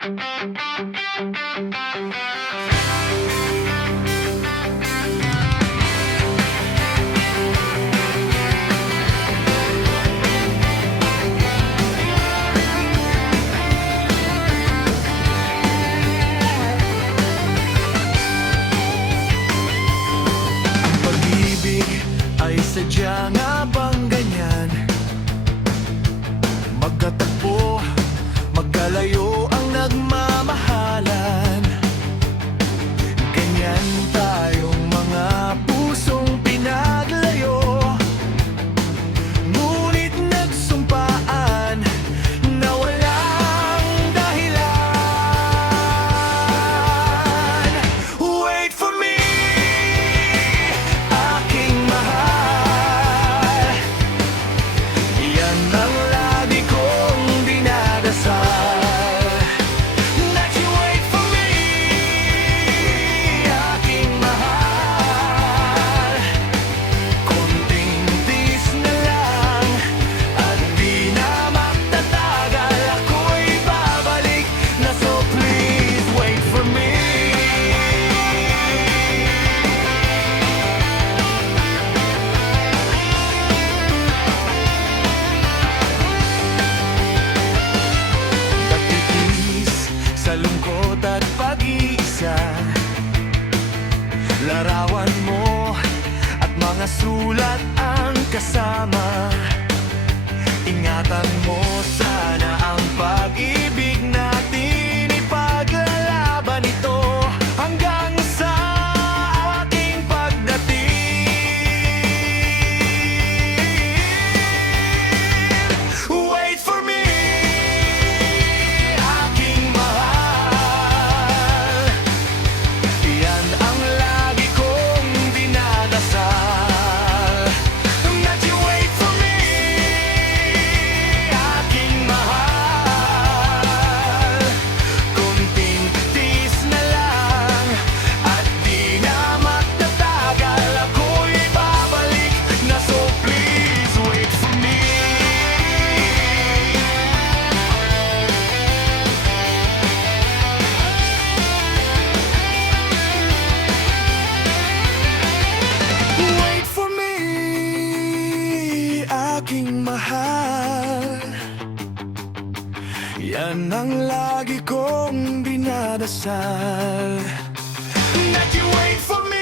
Pag-ibig ay sadya nga bang ganyan? Magkatagpo, magkalayo ang nagmamahalan. Ganyan tayong mga pusong pinaglayo, ngunit nagsumpaan na walang dahilan. Wait for me, aking mahal. Yan ang lagi kong dinadasal. That you wait for me, aking mahal. Konting tiis na lang at di na magtatagal, ako'y babalik na, so please wait for me. Nagtitiis sa lungkot at pag-iisa, larawan mo at mga sulat ang kasama. Ingatan mo sana ang pag-ibig natin, ipaglalaban ito hanggang sa ating pagdating. Wait for me, aking mahal. Yan ang lagi kong dinadasal. That you wait for me, aking mahal. Konting tiis na lang at di na magtatagal, ako'y babalik na, so please wait for me. Wait for me, aking mahal. Yan ang lagi kong dinadasal. That you wait for me,